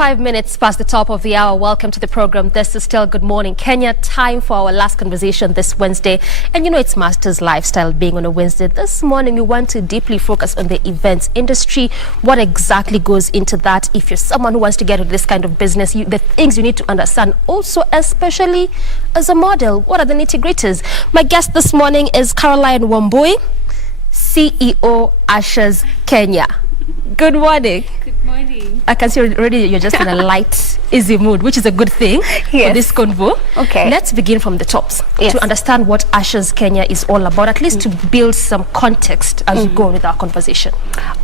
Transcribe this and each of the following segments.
5 minutes past the top of the hour. Welcome to the program. This is still Good Morning Kenya. Time for our last conversation this Wednesday. And you know, it's Master's Lifestyle being on a Wednesday. This morning, we want to deeply focus on the events industry. What exactly goes into that? If you're someone who wants to get into this kind of business, the things you need to understand. Also, especially as a model, what are the nitty-gritties? My guest this morning is Caroline Wambui, CEO, Usher's Kenya. Good morning. Good morning. I can see already you're just in a light, easy mood, which is a good thing for this convo. Okay. Let's begin from the tops Yes. to understand what Usher's Kenya is all about, at least to build some context as we go on with our conversation.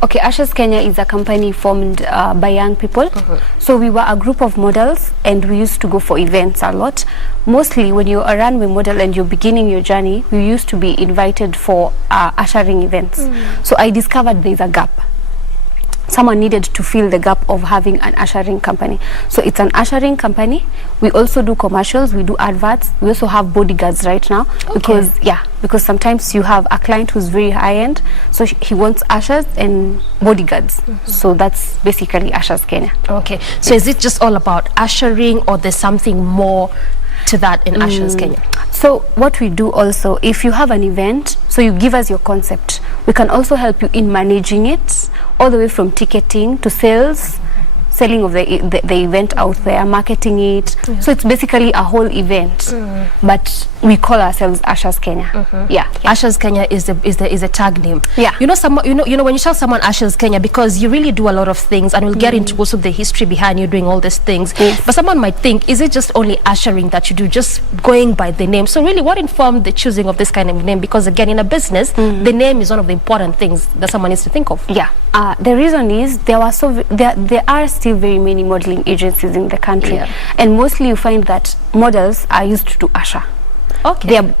Okay, Usher's Kenya is a company formed by young people. So we were a group of models and we used to go for events a lot. Mostly when you're a runway model and you're beginning your journey, we used to be invited for ushering events. So I discovered there's a gap. Someone needed to fill the gap of having an ushering company. So it's an ushering company. We also do commercials, we do adverts. We also have bodyguards right now. Okay. Because sometimes you have a client who's very high-end, so he wants ushers and bodyguards. So that's basically Usher's Kenya. Okay, so is it just all about ushering, or there's something more to that in Usher's Kenya? So what we do also, if you have an event, so you give us your concept, we can also help you in managing it, all the way from ticketing to sales, selling of the event out there, marketing it. So it's basically a whole event, but we call ourselves Usher's Kenya. Yeah. Usher's Kenya is a tag name. Yeah. You know, when you tell someone Usher's Kenya, because you really do a lot of things, and we'll get into also the history behind you doing all these things. Yes. But someone might think, is it just only ushering that you do, just going by the name? So really, what informed the choosing of this kind of name? Because again, in a business, the name is one of the important things that someone needs to think of. Yeah. The reason is there are still very many modeling agencies in the country, and mostly you find that models are used to usher. Okay.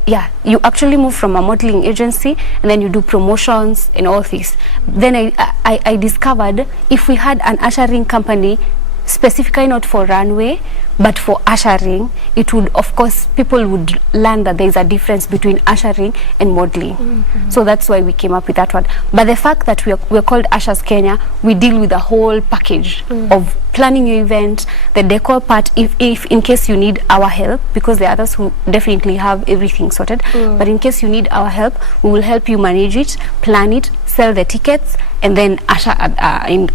You actually move from a modeling agency and then you do promotions and all this. Then I discovered if we had an ushering company, specifically not for runway but for ushering, it would, of course, people would learn that there is a difference between ushering and modeling. So that's why we came up with that one. But the fact that we're called Usher's Kenya, we deal with the whole package of planning your event, the decor part, if in case you need our help, because there are others who definitely have everything sorted, but in case you need our help, we will help you manage it, plan it, sell the tickets, and then usher in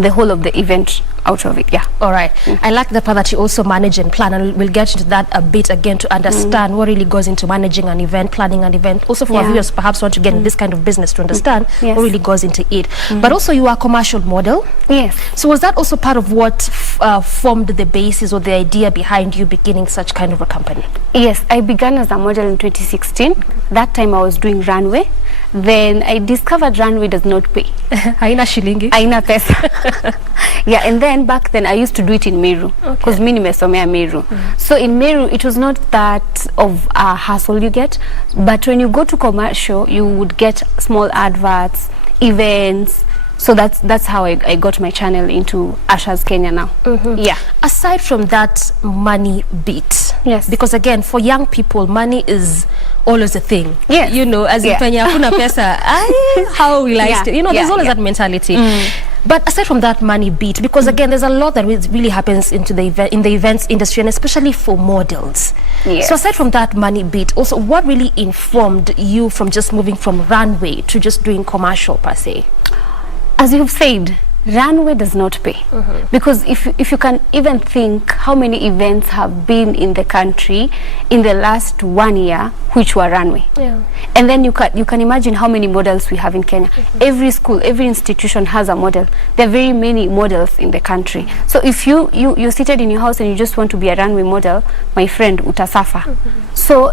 the whole of the event out of it. All right. I like the part that you also manage and plan, and we'll get into that a bit again to understand what really goes into managing an event, planning an event. Also for our viewers perhaps want to get in this kind of business to understand what really goes into it. But also you are a commercial model. Yes. So was that also part of what formed the basis or the idea behind you beginning such kind of a company? Yes, I began as a model in 2016. That time I was doing runway. Then I discovered runway does not pay. Haina shilingi. Haina pesa. Yeah, and then back then I used to do it in Meru, because mi nimesomea Meru. So in Meru it was not that of a hassle you get, but when you go to commercial you would get small adverts, events. So that's how I got my channel into Usher's Kenya now. Yeah. Aside from that money bit, because again, for young people, money is always a thing. Yes. You know, as in Kenya, hakuna pesa, how will I stay? You know, there's always that mentality. But aside from that money bit, because again, there's a lot that really happens in the events industry, and especially for models. Yes. So aside from that money bit, also what really informed you from just moving from runway to just doing commercial per se? As you've said, runway does not pay, because if you can even think how many events have been in the country in the last 1 year which were runway, and then you can imagine how many models we have in Kenya. Every school, every institution has a model. There are very many models in the country. So if you're seated in your house and you just want to be a runway model, my friend, utasafa. So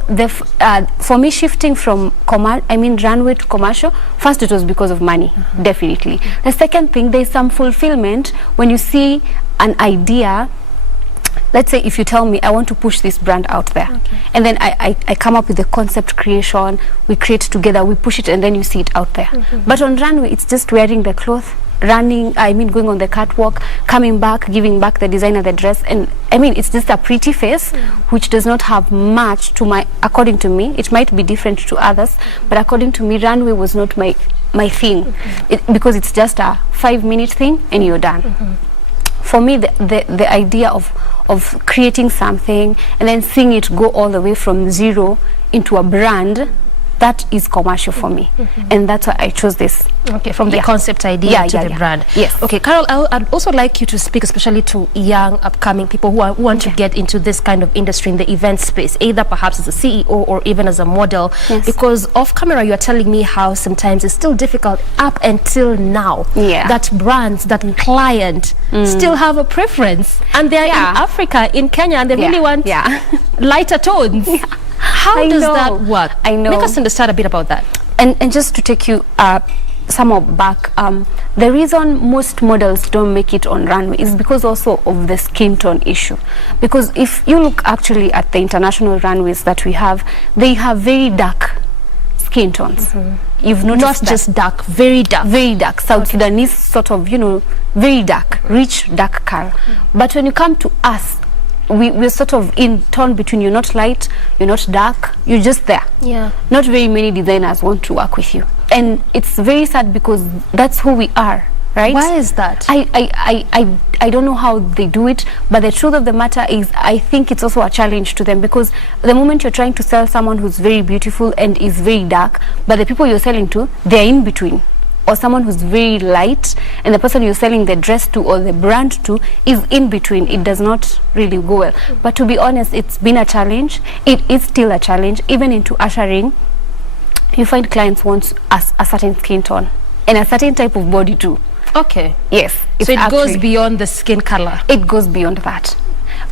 for me, shifting from runway to commercial, first it was because of money, definitely. The second thing, there's some fulfillment when you see an idea. Let's say if you tell me I want to push this brand out there, and then I come up with the concept creation, we create together, we push it, and then you see it out there. But on runway, it's just wearing the cloth, running, going on the catwalk, coming back, giving back the designer the dress, and it's just a pretty face which does not have much according to me. It might be different to others, but according to me, runway was not my thing, because it's just a 5-minute thing and you're done. for me, the idea of creating something and then seeing it go all the way from zero into a brand, that is commercial for me, and that's why I chose this. Okay, from the concept idea to the brand. Yes. Okay, Carol, I'd also like you to speak especially to young upcoming people who want to get into this kind of industry in the event space, either perhaps as a CEO or even as a model, because off camera you are telling me how sometimes it's still difficult up until now that brands, that client still have a preference, and they're in Africa, in Kenya, and they really want lighter tones. How does that work? I know. Make us understand a bit about that. And just to take you somewhat back, the reason most models don't make it on runway is because also of the skin tone issue. Because if you look actually at the international runways that we have, they have very dark skin tones. You've noticed not just dark, very dark. Very dark. South Sudanese sort of, you know, very dark, rich, dark color. But when you come to us, we're sort of in tone between. You're not light, you're not dark, you're just there. Yeah. Not very many designers want to work with you, and it's very sad because that's who we are, right? Why is that? I don't know how they do it, but the truth of the matter is I think it's also a challenge to them, because the moment you're trying to sell someone who's very beautiful and is very dark, but the people you're selling to, they're in between, or someone who's very light and the person you're selling the dress to or the brand to is in between, it does not really go well. But to be honest, it's been a challenge. It is still a challenge. Even into ushering, you find clients want a certain skin tone and a certain type of body too. Okay. Yes. So it goes beyond the skin color. It goes beyond that.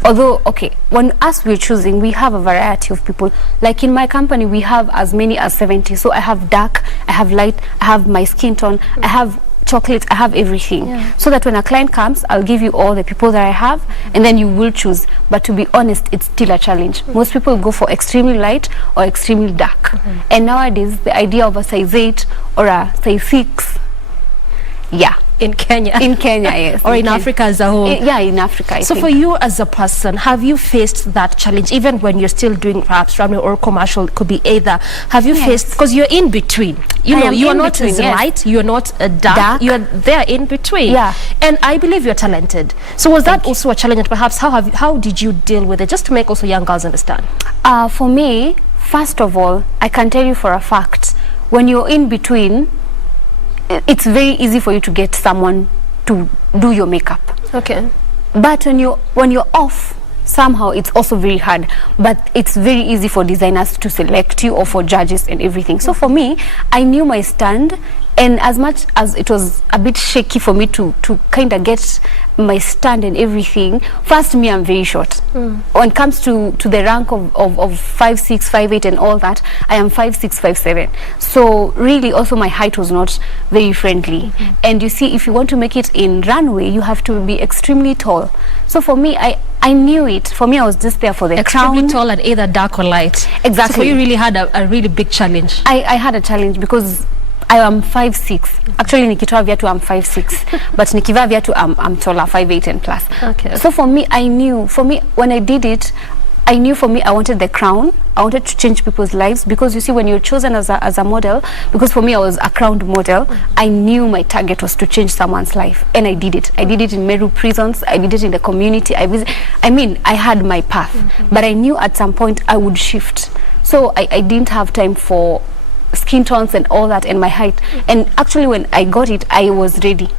Although, okay, when us we're choosing, we have a variety of people. Like in my company, we have as many as 70. So I have dark, I have light, I have my skin tone, I have chocolate, I have everything. So that when a client comes, I'll give you all the people that I have, and then you will choose. But to be honest, it's still a challenge. Most people go for extremely light or extremely dark. And nowadays, the idea of a size 8 or a size 6, in Kenya. In Kenya, yes. Or in Africa as a whole. In Africa, I think. For you as a person, have you faced that challenge, even when you're still doing perhaps runway or commercial, it could be either, have you faced, because you're in between, you know, you are not as light, you're not dark, you're there in between. And I believe you're talented. So was that also a challenge, and perhaps how did you deal with it, just to make also young girls understand? For me, first of all, I can tell you for a fact, when you're in between, it's very easy for you to get someone to do your makeup. Okay. But when you're off, somehow it's also very hard. But it's very easy for designers to select you, or for judges and everything. So for me, I knew my stand, and as much as it was a bit shaky for me to kind of get my stand and everything, first, me, I'm very short. When it comes to the rank of 5'6", 5'8", and all that, I am 5'6", 5'7". So really also my height was not very friendly. And you see, if you want to make it in runway, you have to be extremely tall. So for me, I knew it. For me, I was just there for the extremely crown. Tall and either dark or light. Exactly. So for you really had a really big challenge. I had a challenge because I am 5'6". Actually, nikitoa viatu I'm 5'6", but nikivaa viatu I'm taller, 5'8" and plus. Okay. So for me, I knew. For me, when I did it, I knew for me I wanted the crown. I wanted to change people's lives, because you see, when you're chosen as a model, because for me I was a crowned model, I knew my target was to change someone's life, and I did it. I did it in Meru prisons. I did it in the community. I mean, I had my path, but I knew at some point I would shift. So I didn't have time for skin tones and all that, and my height. And actually, when I got it, I was ready.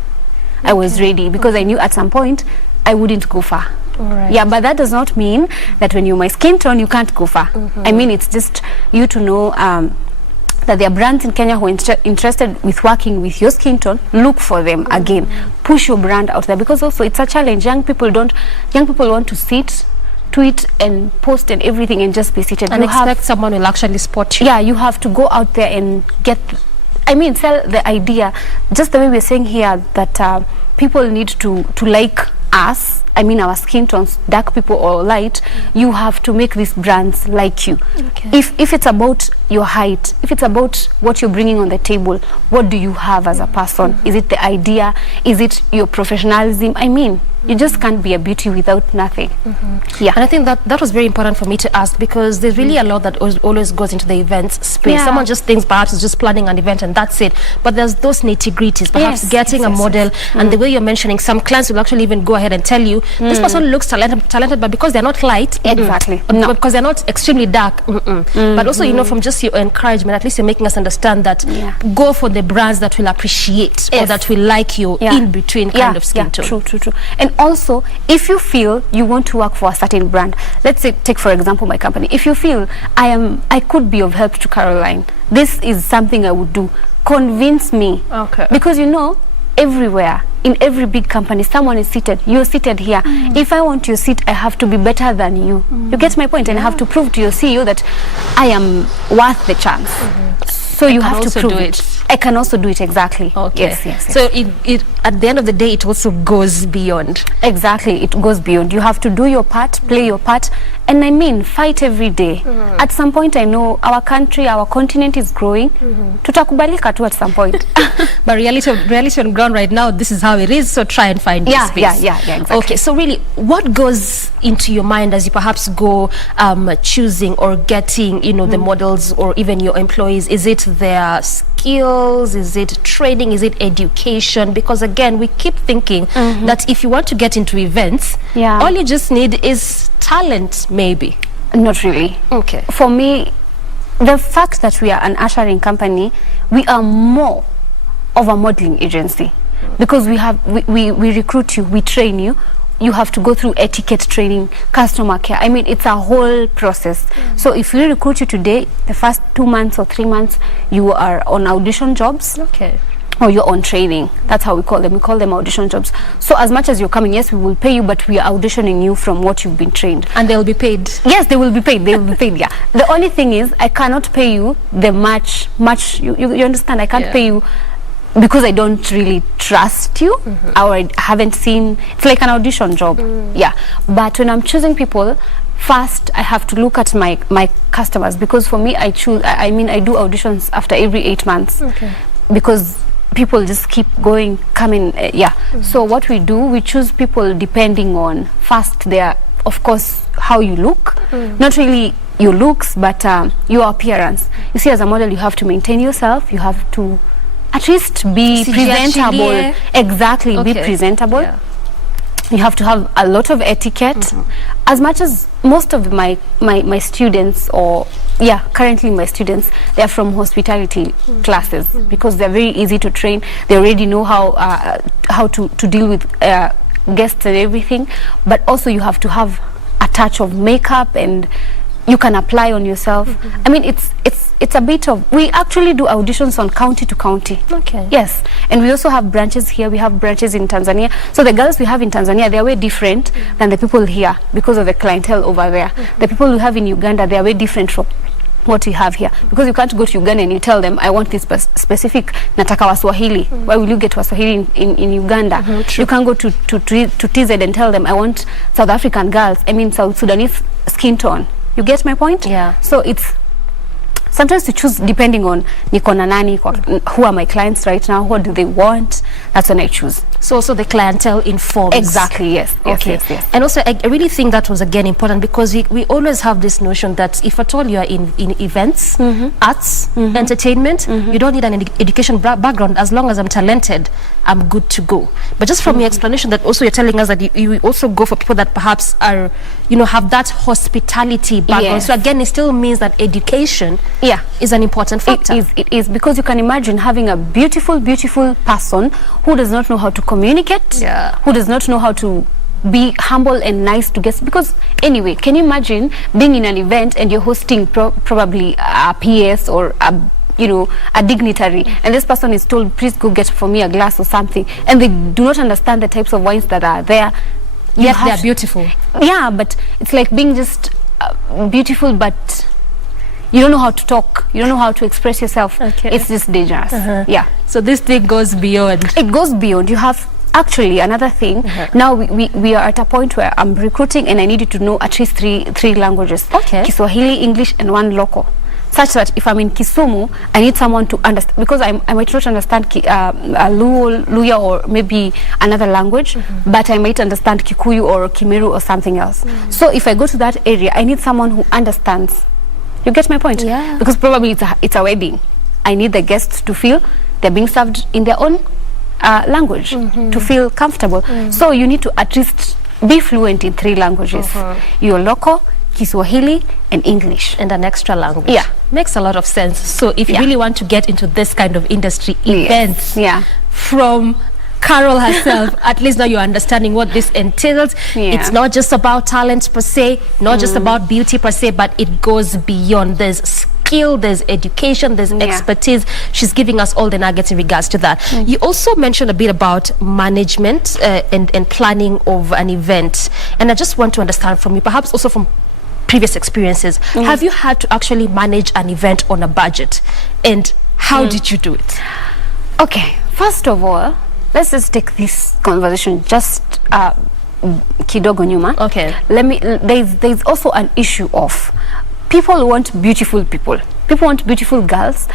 I was ready, because I knew at some point I wouldn't go far. Yeah, but that does not mean that when you're my skin tone, you can't go far. I mean, it's just you to know that there are brands in Kenya who are interested with working with your skin tone. Look for them again. Push your brand out there, because also it's a challenge. Young people want to sit, tweet and post and everything and just be seated and expect someone will actually spot you. Yeah, you have to go out there and sell the idea, just the way we're saying here, that people need to like us. I mean, our skin tones, dark people or light, you have to make these brands like you. If it's about your height, if it's about what you're bringing on the table, what do you have as a person? Is it the idea? Is it your professionalism? I mean, You just can't be a beauty without nothing. Yeah. And I think that was very important for me to ask, because there's really a lot that always goes into the events space. Yeah. Someone just thinks perhaps it's just planning an event and that's it. But there's those nitty-gritties, perhaps Yes, getting yes, a yes, model. yes. And the way you're mentioning, some clients will actually even go ahead and tell you, this person looks talented, but because they're not light, Exactly. no. Because they're not extremely dark, but also, you know, from just your encouragement, at least you're making us understand that go for the brands that will appreciate or that will like you in between kind of skin tone. True. And also, if you feel you want to work for a certain brand, let's say, take for example my company, if you feel I could be of help to Caroline, this is something I would do, convince me. Okay. Because you know, everywhere, in every big company, someone is seated. You're seated here. If I want your seat, I have to be better than you. You get my point? And I have to prove to your CEO that I am worth the chance. So you have to prove it. I can also do it, exactly. Okay. Yes. So it at the end of the day, it also goes beyond. Exactly, it goes beyond. You have to do your part, play your part, and I mean, fight every day. At some point, I know our country, our continent is growing. Tutakubalika tu at some point. But reality on ground right now, this is how it is. So try and find your space. Yeah, exactly. Okay, so really, what goes into your mind as you perhaps go choosing or getting, you know, the models or even your employees? Is it their skills? Is it training? Is it education? Because again, we keep thinking that if you want to get into events, all you just need is talent, maybe. Not really. Okay. For me, the fact that we are an ushering company, we are more of a modeling agency, because we recruit you, we train you. You have to go through etiquette training, customer care. I mean, it's a whole process. So if we recruit you today, the first 2 months or 3 months, you are on audition jobs. Okay. Or you're on training. That's how we call them. We call them audition jobs. So as much as you're coming, yes, we will pay you, but we are auditioning you from what you've been trained. And they'll be paid? Yes, they will be paid. They will be paid, yeah. The only thing is, I cannot pay you the much, you understand? I can't pay you because I don't really trust you, or I haven't seen. It's like an audition job, yeah. But when I'm choosing people, first I have to look at my customers, because for me, I do auditions after every 8 months, because people just keep coming, So what we do, we choose people depending on, first, their, of course, how you look, not really your looks, but your appearance. You see, as a model, you have to maintain yourself, you have to at least be presentable. Exactly, be presentable. Yeah. You have to have a lot of etiquette. As much as most of my students, or currently my students, they're from hospitality classes, because they're very easy to train. They already know how to deal with guests and everything. But also you have to have a touch of makeup, and you can apply on yourself. I mean, it's a bit of, we actually do auditions on county to county. Okay. Yes, and we also have branches here. We have branches in Tanzania. So the girls we have in Tanzania, they are way different than the people here, because of the clientele over there. The people we have in Uganda, they are way different from what we have here, because you can't go to Uganda and you tell them, I want this specific nataka Waswahili. Why will you get Waswahili in Uganda? You can't go to TZ and tell them, I want South African girls, I mean South Sudanese skin tone. You get my point? Yeah. So it's sometimes you choose depending on nikona nani, who are my clients right now, what do they want. That's when I choose. So also the clientele informs. Exactly, yes. Yes. And also I really think that was again important, because we always have this notion that if at all you are in events, arts, entertainment, you don't need an education background. As long as I'm talented, I'm good to go. But just from your explanation, that also you're telling us that you also go for people that perhaps are, have that hospitality background. So again, it still means that education is an important factor. It is, because you can imagine having a beautiful person who does not know how to communicate, who does not know how to be humble and nice to guests. Because anyway, can you imagine being in an event and you're hosting probably a PS or a dignitary, and this person is told, please go get for me a glass or something, and they do not understand the types of wines that are there. Yes, they are beautiful. Yeah, but it's like being just beautiful, but you don't know how to talk, you don't know how to express yourself. It's just dangerous. Yeah. So this thing goes beyond. It goes beyond. You have actually another thing. Now we are at a point where I'm recruiting, and I need you to know at least three languages. Kiswahili, English, and one local. such that if I'm in Kisumu, I need someone to understand, because I might not understand Luya or maybe another language, but I might understand Kikuyu or Kimeru or something else. So if I go to that area, I need someone who understands. You get my point? Yeah. Because probably it's a wedding. I need the guests to feel they're being served in their own language, to feel comfortable. So you need to at least be fluent in 3 languages. Your local, Kiswahili, and English. And an extra language. Yeah. Makes a lot of sense. So if you really want to get into this kind of industry, events, from Carol herself, at least now you're understanding what this entails. It's not just about talent per se, not just about beauty per se, but it goes beyond. There's skill, there's education, there's expertise. She's giving us all the nuggets in regards to that. You also mentioned a bit about management and planning of an event. And I just want to understand from you, perhaps also from previous experiences, have you had to actually manage an event on a budget? And how did you do it? Okay, first of all, let's just take this conversation just kidogo nyuma. Okay. There's also an issue of people want beautiful people. People want beautiful girls,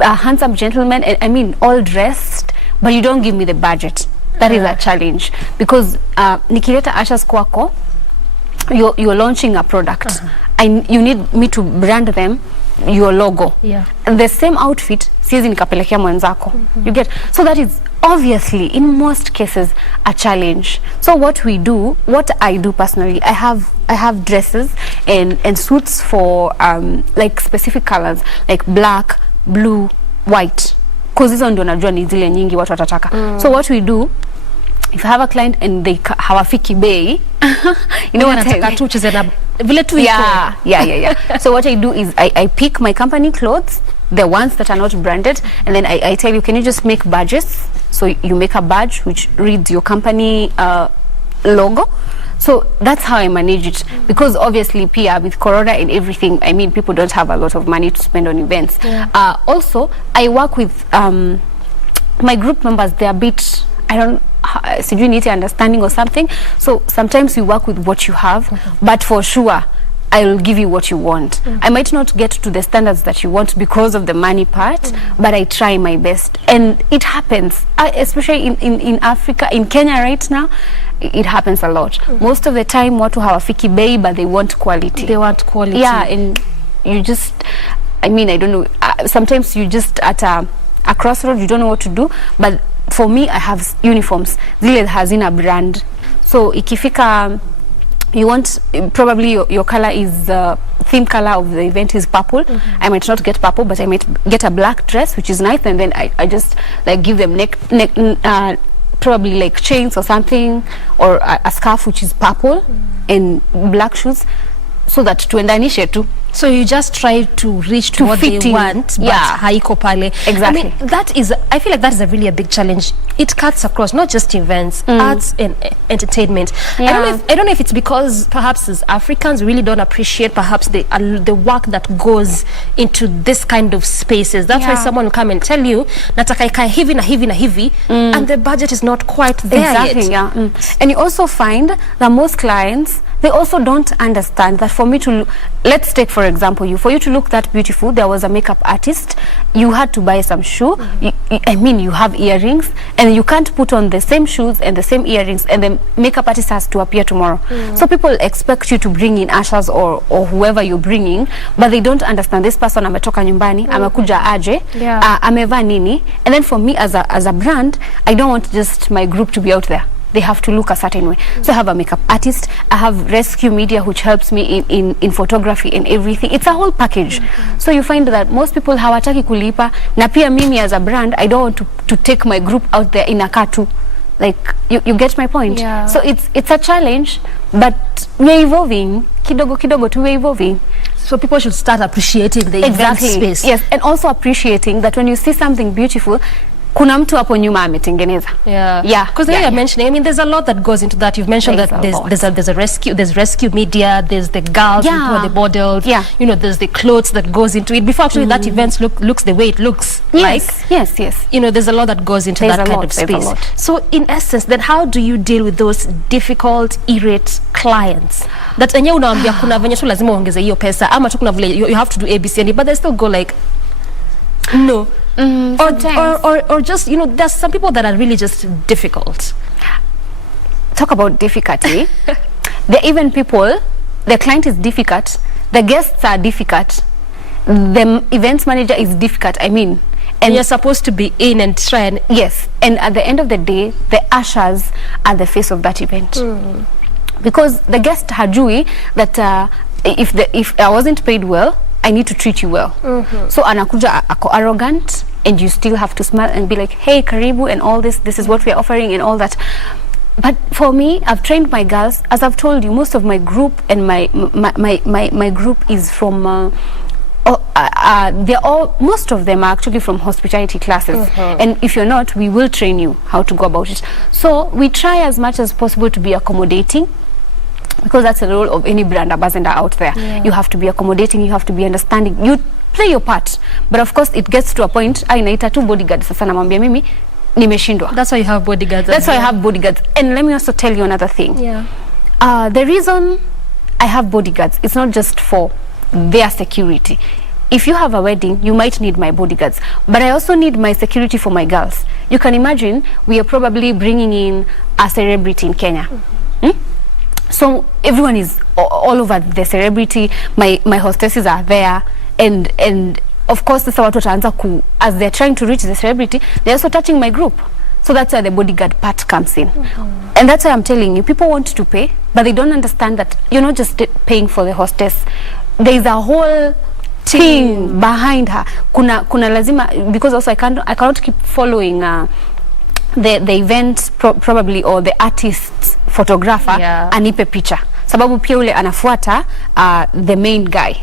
handsome gentlemen, and I mean all dressed, but you don't give me the budget. That is a challenge, because nikileta Usher's kwako, you're launching a product. You need me to brand them your logo. The same outfit siwezi nikapelekea mwenzako. You get? So that is obviously in most cases a challenge. So what I do personally, I have dresses and suits for like specific colors, like black, blue, white, because hizo ndio najua ni zile nyingi watu watataka. So what we do, if I have a client and they hawafiki bei, you know what so what I do is I pick my company clothes, the ones that are not branded, and then I tell you, can you just make badges? So you make a badge which reads your company logo. So that's how I manage it, because obviously PR with Corona and everything, I mean, people don't have a lot of money to spend on events. Also, I work with my group members. They're a bit, so you need understanding or something. So sometimes you work with what you have, but for sure I will give you what you want. I might not get to the standards that you want because of the money part, but I try my best, and it happens, especially in Africa, in Kenya right now. It happens a lot. Most of the time watu hawafiki bei, but they want quality. They want quality. Yeah, and you just, I mean, I don't know, sometimes you just at a crossroad, you don't know what to do. But for me, I have uniforms zile hazina brand. So ikifika, you want, probably your color is theme color of the event is purple. I might not get purple, but I might get a black dress which is nice, and then I just like give them probably like chains or something, or a scarf which is purple, and black shoes, so that tuendanishe tu. So you just try to reach to what they want, but haiko pale. Exactly. I mean, I feel like that is a really a big challenge. It cuts across not just events, arts and entertainment. I don't know if it's because perhaps as Africans we really don't appreciate perhaps the work that goes into this kind of spaces. That's why someone will come and tell you nataka ikae hivi na hivi na hivi, and the budget is not quite there yet. And you also find that most clients, they also don't understand that for me to, let's take for example, for you to look that beautiful, there was a makeup artist, you had to buy some shoe, you have earrings, and you can't put on the same shoes and the same earrings, and the makeup artist has to appear tomorrow. So people expect you to bring in ushers or whoever you're bringing, but they don't understand this person ametoka nyumbani, amekuja aje, ameva nini. And then for me as a brand, I don't want just my group to be out there. They have to look a certain way. So I have a makeup artist, I have rescue media which helps me in photography and everything. It's a whole package. So you find that most people hawataki kulipa, na pia mimi as a brand, I don't want to take my group out there in a car too. Like, you get my point? So it's a challenge, but we're evolving. Kidogo kidogo tu, we're evolving. So people should start appreciating the event space. Yes, and also appreciating that when you see something beautiful, kuna mtu hapo nyuma ametengeneza. Yeah. Because you're mentioning, I mean, there's a lot that goes into that. You've mentioned that there's rescue media, there's the girls who are the models, you know, there's the clothes that goes into it. Before actually that event looks the way it looks. Yes. You know, there's a lot that goes into that kind of space. So in essence, then how do you deal with those difficult, irate clients? That enye unaambia kuna venye tu lazima uongeze hiyo pesa ama tu kuna vile you have to do ABCD, but they still go like no. Or just, you know, there's some people that are really just difficult. Talk about difficulty. There are even people, the client is difficult, the guests are difficult, the events manager is difficult, I mean. And you're supposed to be in and try and... Yes, and at the end of the day, the ushers are the face of that event. Because the guest hajui that if I wasn't paid well, I need to treat you well. So anakuja ako arrogant, and you still have to smile and be like, hey, karibu, and all this is what we're offering and all that. But for me, I've trained my girls, as I've told you, most of my group and my group is from most of them are actually from hospitality classes, and if you're not, we will train you how to go about it. So we try as much as possible to be accommodating, because that's the role of any brand ambassador out there. You have to be accommodating, you have to be understanding, you play your part, but of course it gets to a point inaita tu bodyguard sasa namwambia mimi nimeshindwa. That's why you have bodyguards. That's why I have bodyguards. And let me also tell you another thing. The reason I have bodyguards, it's not just for their security. If you have a wedding, you might need my bodyguards, but I also need my security for my girls. You can imagine we are probably bringing in a celebrity in Kenya. So everyone is all over the celebrity. My hostesses are there, and of course this as they're trying to reach the celebrity, they're also touching my group. So that's where the bodyguard part comes in. And that's why I'm telling you, people want to pay, but they don't understand that you're not just paying for the hostess. There's a whole thing behind her. Kuna lazima, because also I cannot keep following the event probably, or the artist's photographer anipe picha, sababu pia ule anafuata the main guy.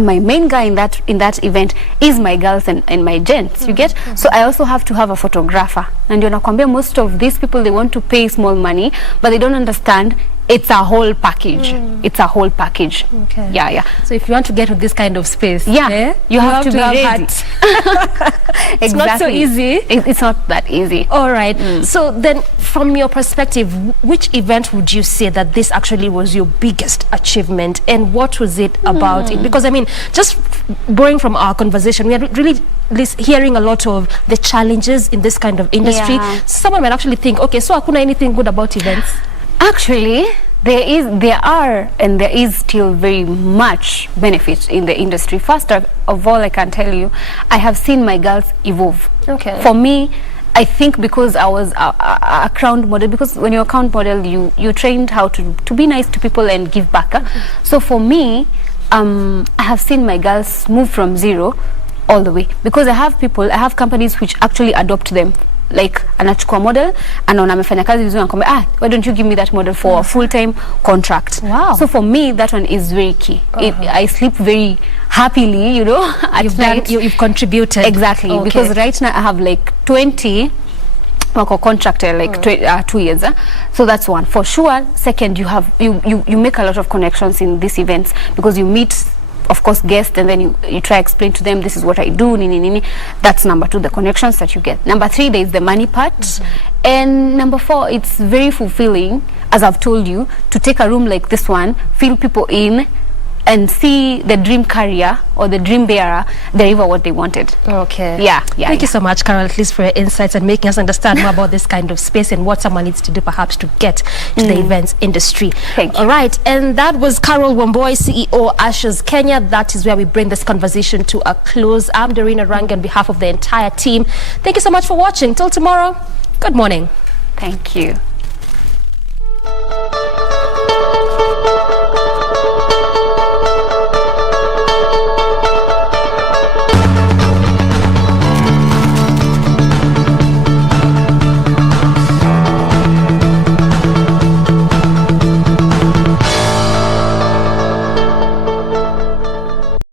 My main guy in that event is my girls and my gents, you get. So I also have to have a photographer, and ndio nakwambia most of these people, they want to pay small money, but they don't understand it's a whole package. It's a whole package. Yeah. So if you want to get to this kind of space, you have to be ready. It's not so easy. It's not that easy. All right. So then, from your perspective, which event would you say that this actually was your biggest achievement, and what was it about it? Because I mean, just borrowing from our conversation, we are really hearing a lot of the challenges in this kind of industry. Someone might actually think, okay, so hakuna anything good about events? Actually, there are and there is still very much benefit in the industry. First of all, I can tell you, I have seen my girls evolve. For me, I think because I was a crown model, because when you're a crown model, you trained how to be nice to people and give back. So for me, I have seen my girls move from zero all the way, because I have companies which actually adopt them. Like anachukua model, anaona amefanya kazi vizuri, anakwambia why don't you give me that model for a full-time contract? So for me, that one is very key. I sleep very happily, you know, at night. You've contributed. Exactly. Because right now I have like 20 wako contracted, like 2 years. So that's one. For sure. Second, you make a lot of connections in these events, because you meet, of course, guests, and then you try to explain to them, this is what I do, That's number 2, the connections that you get. Number 3, there is the money part. And number 4, it's very fulfilling, as I've told you, to take a room like this one, fill people in, and see the dream carrier or the dream bearer deliver what they wanted. Thank you so much, Carol, at least for your insights and making us understand more about this kind of space and what someone needs to do perhaps to get to the events industry. Thank you. All right, and that was Carol Wambui, CEO Usher's Kenya. That is where we bring this conversation to a close. I'm Doreen Arange on behalf of the entire team. Thank you so much for watching. Till tomorrow, good morning. Thank you.